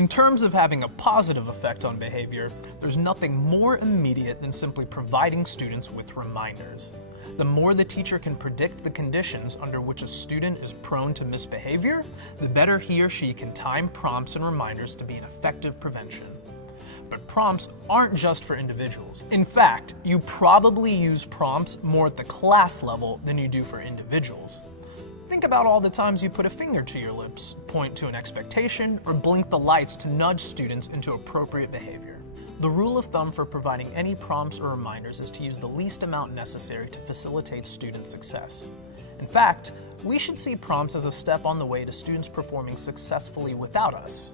In terms of having a positive effect on behavior, there's nothing more immediate than simply providing students with reminders. The more the teacher can predict the conditions under which a student is prone to misbehavior, the better he or she can time prompts and reminders to be an effective prevention. But prompts aren't just for individuals. In fact, you probably use prompts more at the class level than you do for individuals. Think about all the times you put a finger to your lips, point to an expectation, or blink the lights to nudge students into appropriate behavior. The rule of thumb for providing any prompts or reminders is to use the least amount necessary to facilitate student success. In fact, we should see prompts as a step on the way to students performing successfully without us.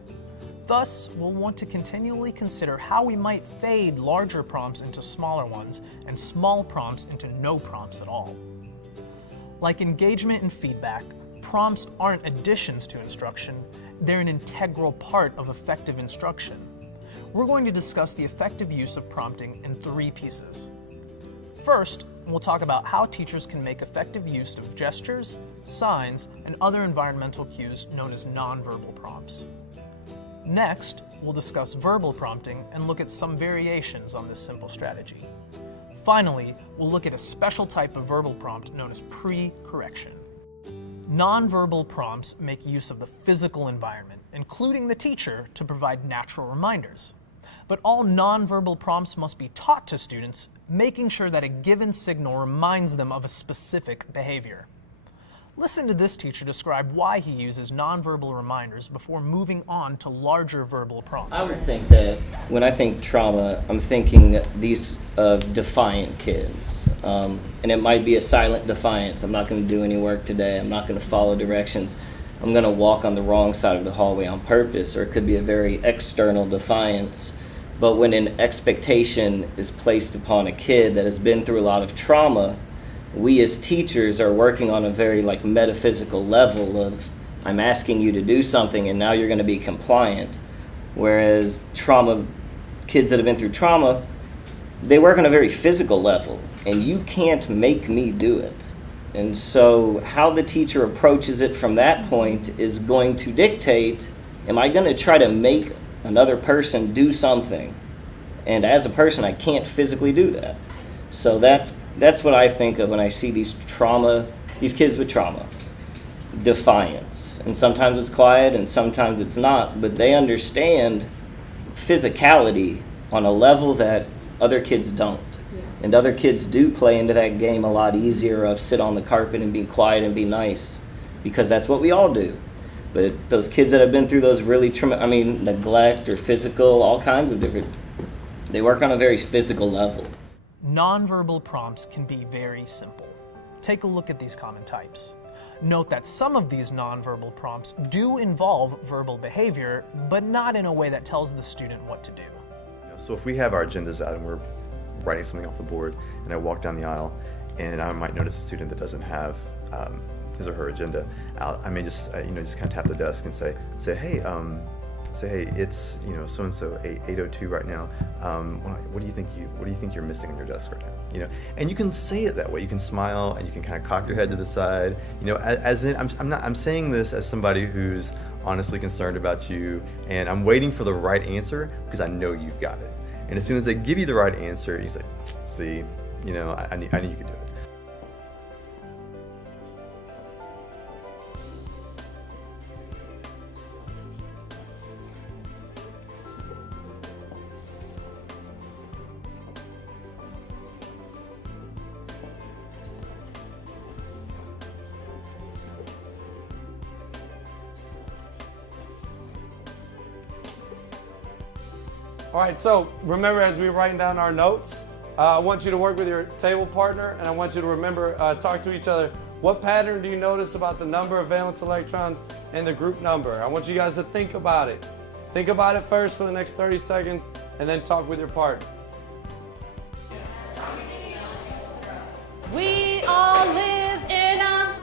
Thus, we'll want to continually consider how we might fade larger prompts into smaller ones and small prompts into no prompts at all. Like engagement and feedback, prompts aren't additions to instruction, they're an integral part of effective instruction. We're going to discuss the effective use of prompting in 3 pieces. First, we'll talk about how teachers can make effective use of gestures, signs, and other environmental cues known as nonverbal prompts. Next, we'll discuss verbal prompting and look at some variations on this simple strategy. Finally, we'll look at a special type of verbal prompt known as pre-correction. Nonverbal prompts make use of the physical environment, including the teacher, to provide natural reminders. But all nonverbal prompts must be taught to students, making sure that a given signal reminds them of a specific behavior. Listen to this teacher describe why he uses nonverbal reminders before moving on to larger verbal prompts. I would think that when I think trauma, I'm thinking these defiant kids. And it might be a silent defiance. I'm not going to do any work today. I'm not going to follow directions. I'm going to walk on the wrong side of the hallway on purpose. Or it could be a very external defiance. But when an expectation is placed upon a kid that has been through a lot of trauma, we as teachers are working on a very metaphysical level of, I'm asking you to do something and now you're going to be compliant. Whereas kids that have been through trauma, they work on a very physical level and you can't make me do it. And so how the teacher approaches it from that point is going to dictate, am I going to try to make another person do something? And as a person, I can't physically do that. So that's what I think of when I see these kids with trauma. Defiance. And sometimes it's quiet and sometimes it's not, but they understand physicality on a level that other kids don't. Yeah. And other kids do play into that game a lot easier of sit on the carpet and be quiet and be nice, because that's what we all do. But those kids that have been through those really neglect or physical, all kinds of different, they work on a very physical level. Nonverbal prompts can be very simple. Take a look at these common types. Note that some of these nonverbal prompts do involve verbal behavior, but not in a way that tells the student what to do. So if we have our agendas out and we're writing something off the board and I walk down the aisle and I might notice a student that doesn't have his or her agenda out, I may just kind of tap the desk and say, hey, it's so and so 8:02 right now. What do you think you're missing on your desk right now? And you can say it that way. You can smile and you can kind of cock your head to the side. I'm saying this as somebody who's honestly concerned about you, and I'm waiting for the right answer because I know you've got it. And as soon as they give you the right answer, you say, see, I knew you could do it. All right, so remember, as we're writing down our notes, I want you to work with your table partner, and I want you to remember, talk to each other. What pattern do you notice about the number of valence electrons and the group number? I want you guys to think about it. Think about it first for the next 30 seconds, and then talk with your partner. We all live in a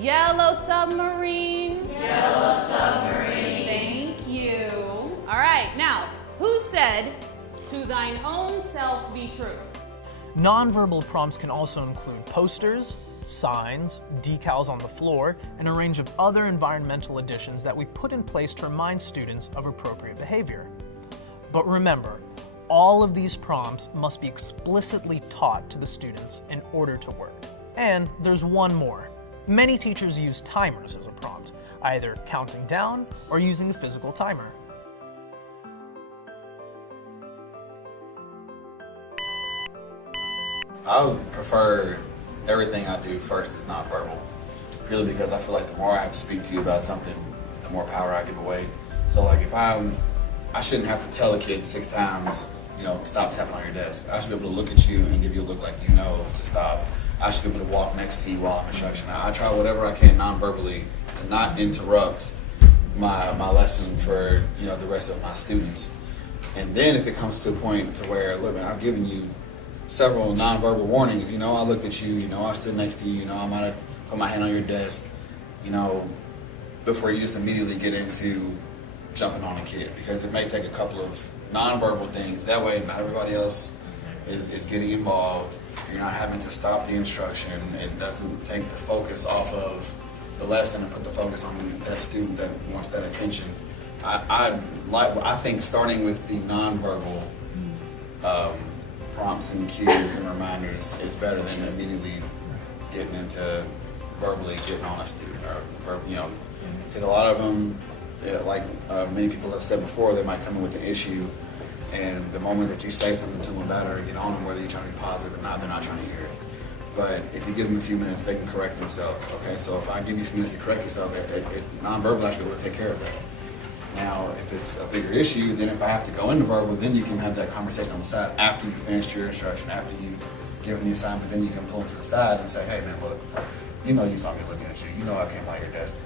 yellow submarine. Yellow submarine. Thank you. All right, now, who said, "To thine own self be true"? Nonverbal prompts can also include posters, signs, decals on the floor, and a range of other environmental additions that we put in place to remind students of appropriate behavior. But remember, all of these prompts must be explicitly taught to the students in order to work. And there's one more. Many teachers use timers as a prompt, either counting down or using a physical timer. I would prefer everything I do first is nonverbal, purely because I feel like the more I have to speak to you about something, the more power I give away. So like if I shouldn't have to tell a kid 6 times, stop tapping on your desk. I should be able to look at you and give you a look like you know to stop. I should be able to walk next to you while I'm instructing. I try whatever I can non-verbally to not interrupt my lesson for the rest of my students. And then if it comes to a point to where, look, man, I've given you several non-verbal warnings. I looked at you. I stood next to you. I might have put my hand on your desk. Before you just immediately get into jumping on a kid, because it may take a couple of non-verbal things. That way, not everybody else is getting involved. You're not having to stop the instruction. It doesn't take the focus off of the lesson and put the focus on that student that wants that attention. I think starting with the non-verbal prompts and cues and reminders is better than immediately getting into verbally getting on a student or because a lot of them, many people have said before, they might come in with an issue, and the moment that you say something to them about it or get on them, whether you're trying to be positive or not, they're not trying to hear it. But if you give them a few minutes, they can correct themselves. Okay, so if I give you a few minutes to correct yourself, non-verbal, I should be able to take care of that. Now, if it's a bigger issue, then if I have to go into verbal, then you can have that conversation on the side after you've finished your instruction, after you've given the assignment, then you can pull them to the side and say, hey man, look, you saw me looking at you, I came by your desk,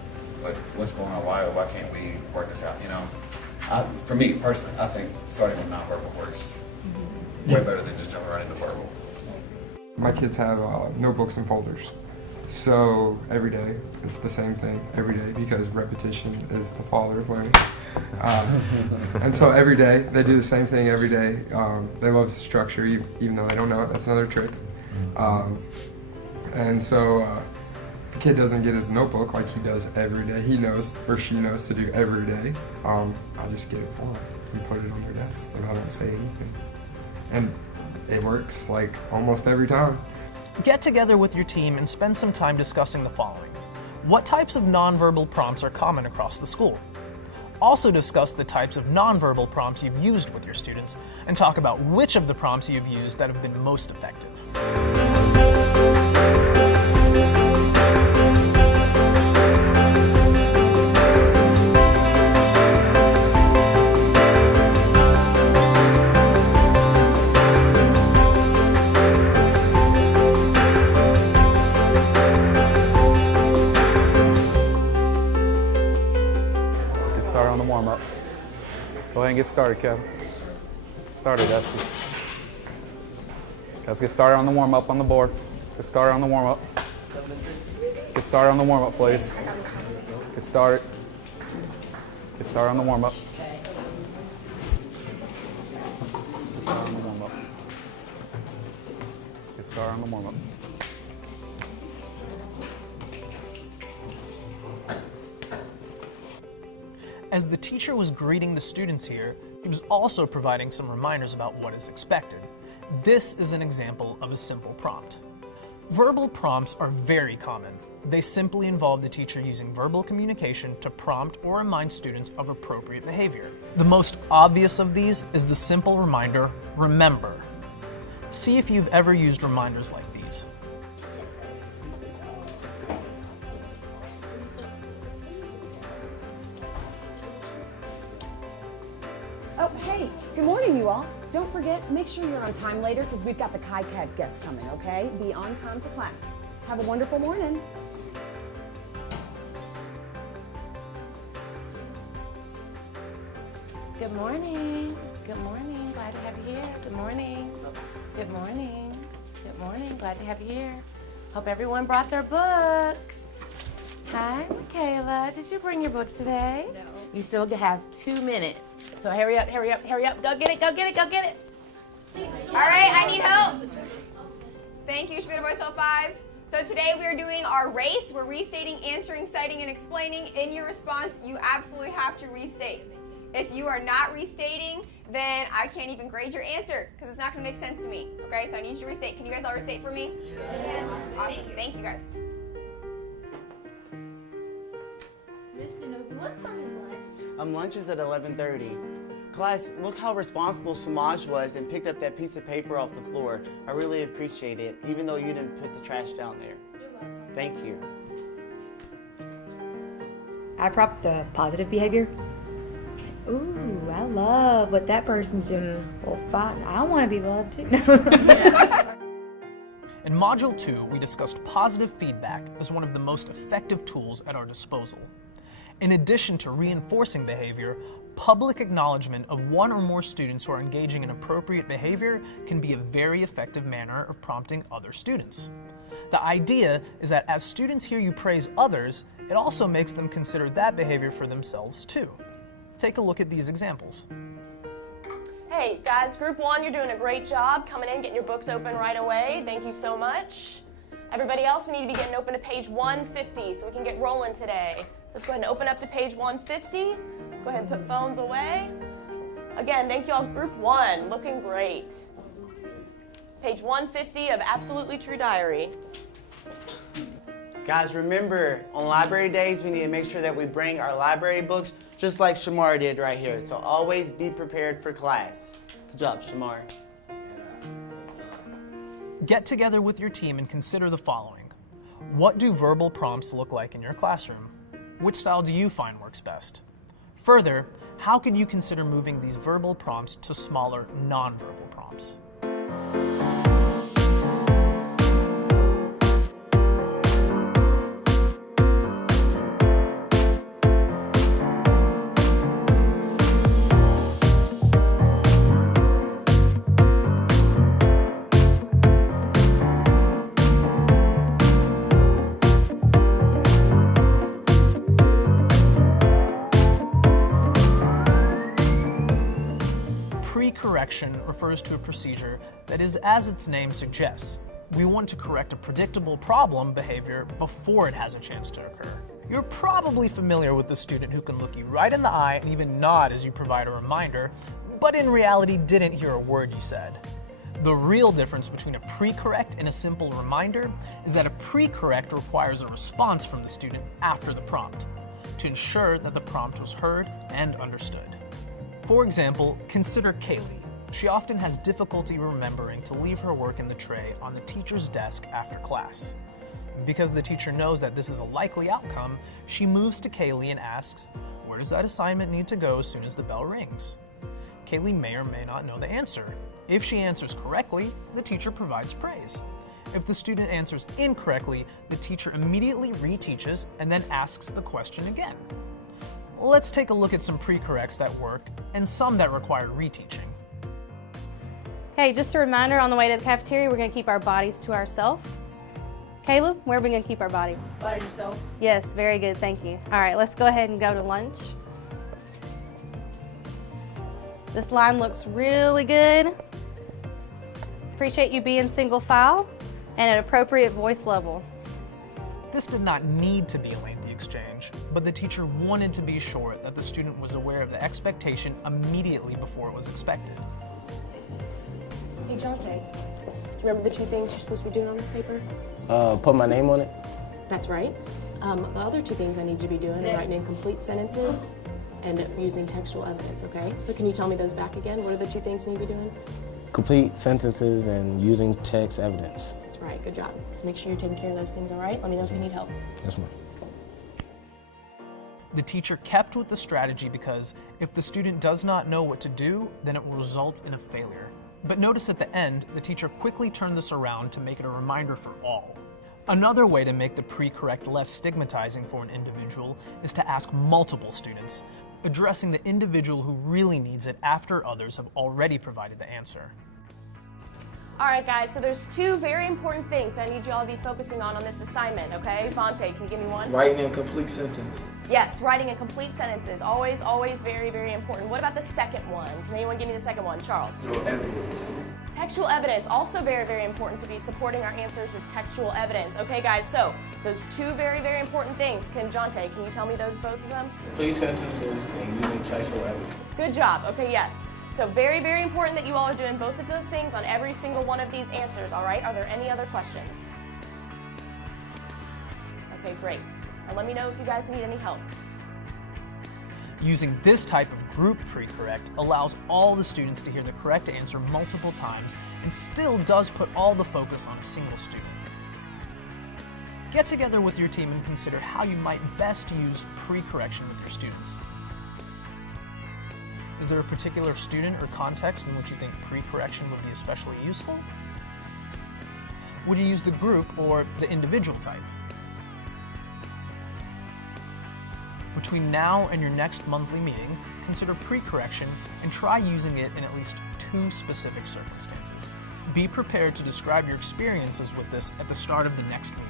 but what's going on, why can't we work this out, For me personally, I think starting with nonverbal works way better than just jumping right into verbal. My kids have notebooks and folders. So every day, it's the same thing every day because repetition is the father of learning. And so every day, they do the same thing every day. They love structure, even though they don't know it. That's another trick. And so if a kid doesn't get his notebook like he does every day, he knows or she knows to do every day, I just get it for them and put it on their desk and I don't say anything. And it works like almost every time. Get together with your team and spend some time discussing the following. What types of nonverbal prompts are common across the school? Also discuss the types of nonverbal prompts you've used with your students and talk about which of the prompts you've used that have been most effective. Warm-up. Go ahead and get started, Kevin. Started, Dusty. Let's get started on the warm-up on the board. Get started on the warm-up. Get started on the warm-up, please. Get started. Get started on the warm-up. Get started on the warm-up. Get started on the warm-up. As the teacher was greeting the students here, he was also providing some reminders about what is expected. This is an example of a simple prompt. Verbal prompts are very common. They simply involve the teacher using verbal communication to prompt or remind students of appropriate behavior. The most obvious of these is the simple reminder, remember. See if you've ever used reminders like these. Oh, hey, good morning, you all. Don't forget, make sure you're on time later because we've got the KiCad guests coming, okay? Be on time to class. Have a wonderful morning. Good morning. Good morning. Glad to have you here. Good morning. Good morning. Good morning. Glad to have you here. Hope everyone brought their books. Hi, Michaela. Did you bring your book today? No. You still have 2 minutes. So hurry up, hurry up, hurry up. Go get it, go get it, go get it. All right, I need help. Thank you, Schmidt Boys 05. So today we are doing our race. We're restating, answering, citing, and explaining. In your response, you absolutely have to restate. If you are not restating, then I can't even grade your answer because it's not going to make sense to me. Okay, so I need you to restate. Can you guys all restate for me? Yes. Awesome. Thank you guys. Mr. Nobi, what time is lunch? Lunch is at 11:30. Class, look how responsible Samaj was and picked up that piece of paper off the floor. I really appreciate it, even though you didn't put the trash down there. You're welcome. Thank you. I prop the positive behavior. Ooh, I love what that person's doing. Well, fine. I want to be loved too. In Module 2, we discussed positive feedback as one of the most effective tools at our disposal. In addition to reinforcing behavior, public acknowledgement of one or more students who are engaging in appropriate behavior can be a very effective manner of prompting other students. The idea is that as students hear you praise others, it also makes them consider that behavior for themselves too. Take a look at these examples. Hey guys, group 1, you're doing a great job coming in, getting your books open right away. Thank you so much. Everybody else, we need to be getting open to page 150 so we can get rolling today. So let's go ahead and open up to page 150. Let's go ahead and put phones away. Again, thank you all, group 1, looking great. Page 150 of Absolutely True Diary. Guys, remember, on library days, we need to make sure that we bring our library books, just like Shamar did right here. So always be prepared for class. Good job, Shamar. Get together with your team and consider the following. What do verbal prompts look like in your classroom? Which style do you find works best? Further, how could you consider moving these verbal prompts to smaller, nonverbal prompts? Pre-correction refers to a procedure that is, as its name suggests, we want to correct a predictable problem behavior before it has a chance to occur. You're probably familiar with the student who can look you right in the eye and even nod as you provide a reminder, but in reality didn't hear a word you said. The real difference between a pre-correct and a simple reminder is that a pre-correct requires a response from the student after the prompt to ensure that the prompt was heard and understood. For example, consider Kaylee. She often has difficulty remembering to leave her work in the tray on the teacher's desk after class. Because the teacher knows that this is a likely outcome, she moves to Kaylee and asks, "Where does that assignment need to go as soon as the bell rings?" Kaylee may or may not know the answer. If she answers correctly, the teacher provides praise. If the student answers incorrectly, the teacher immediately reteaches and then asks the question again. Let's take a look at some pre-corrects that work and some that require reteaching. Okay, just a reminder, on the way to the cafeteria, we're going to keep our bodies to ourselves. Caleb, where are we going to keep our body? By yourself. Yes, very good, thank you. All right, let's go ahead and go to lunch. This line looks really good. Appreciate you being single file and at appropriate voice level. This did not need to be a lengthy exchange, but the teacher wanted to be sure that the student was aware of the expectation immediately before it was expected. Hey, Jonte, do you remember the 2 things you're supposed to be doing on this paper? Put my name on it. That's right. The other 2 things I need you to be doing are writing in complete sentences and using textual evidence, okay? So can you tell me those back again? What are the 2 things you need to be doing? Complete sentences and using text evidence. That's right, good job. So make sure you're taking care of those things, all right? Let me know if you need help. Yes, ma'am. The teacher kept with the strategy because if the student does not know what to do, then it will result in a failure. But notice at the end, the teacher quickly turned this around to make it a reminder for all. Another way to make the pre-correct less stigmatizing for an individual is to ask multiple students, addressing the individual who really needs it after others have already provided the answer. All right, guys, so there's two very important things I need you all to be focusing on this assignment, okay? Vontae, can you give me one? Writing a complete sentence. Yes, writing a complete sentence is always, always very, very important. What about the second one? Can anyone give me the second one? Charles? Textual evidence, also very, very important to be supporting our answers with textual evidence. Okay, guys, so those two very, very important things. Jonte, can you tell me both of them? Complete sentences and using textual evidence. Good job. Okay, yes. So very, very important that you all are doing both of those things on every single one of these answers, all right? Are there any other questions? Okay, great. Now let me know if you guys need any help. Using this type of group pre-correct allows all the students to hear the correct answer multiple times and still does put all the focus on a single student. Get together with your team and consider how you might best use pre-correction with your students. Is there a particular student or context in which you think pre-correction would be especially useful? Would you use the group or the individual type? Between now and your next monthly meeting, consider pre-correction and try using it in at least 2 specific circumstances. Be prepared to describe your experiences with this at the start of the next meeting.